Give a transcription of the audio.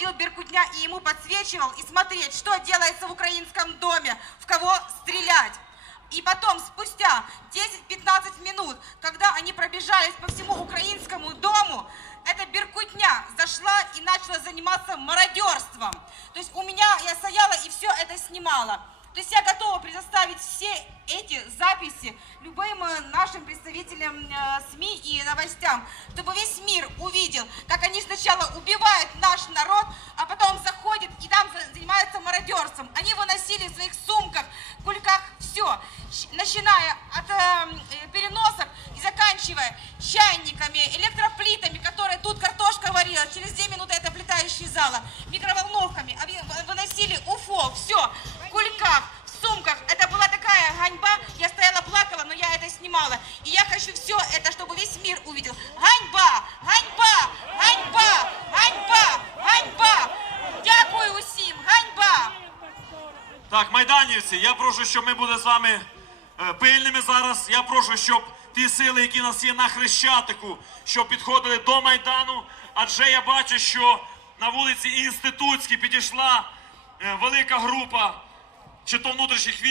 ходил Беркутня и ему подсвечивал и смотреть, что делается в украинском доме, в кого стрелять. И потом, спустя 10-15 минут, когда они пробежались по всему украинскому дому, эта Беркутня зашла и начала заниматься мародерством. То есть у меня, я стояла и все это снимала. То есть я готова предоставить все эти записи любым э, нашим представителям э, СМИ и новостям, чтобы весь мир увидел, своих сумках, кульках все, начиная от э, э, переносок и заканчивая чайниками, электроплитами, которые тут картошка варила, через 2 минуты эта плита исчезала, микроволновками, а вы- выносили УФО, все, в кульках, в сумках. Это была такая ганьба, я стояла, плакала, но я это снимала. И я хочу все это, чтобы весь мир увидел. Ганьба! Так, майданівці, я прошу, щоб ми були з вами е, пильними зараз. Я прошу, щоб ті сили, які нас є на Хрещатику, щоб підходили до Майдану. Адже я бачу, що на вулиці Інститутській підійшла е, велика група чи то внутрішніх військ.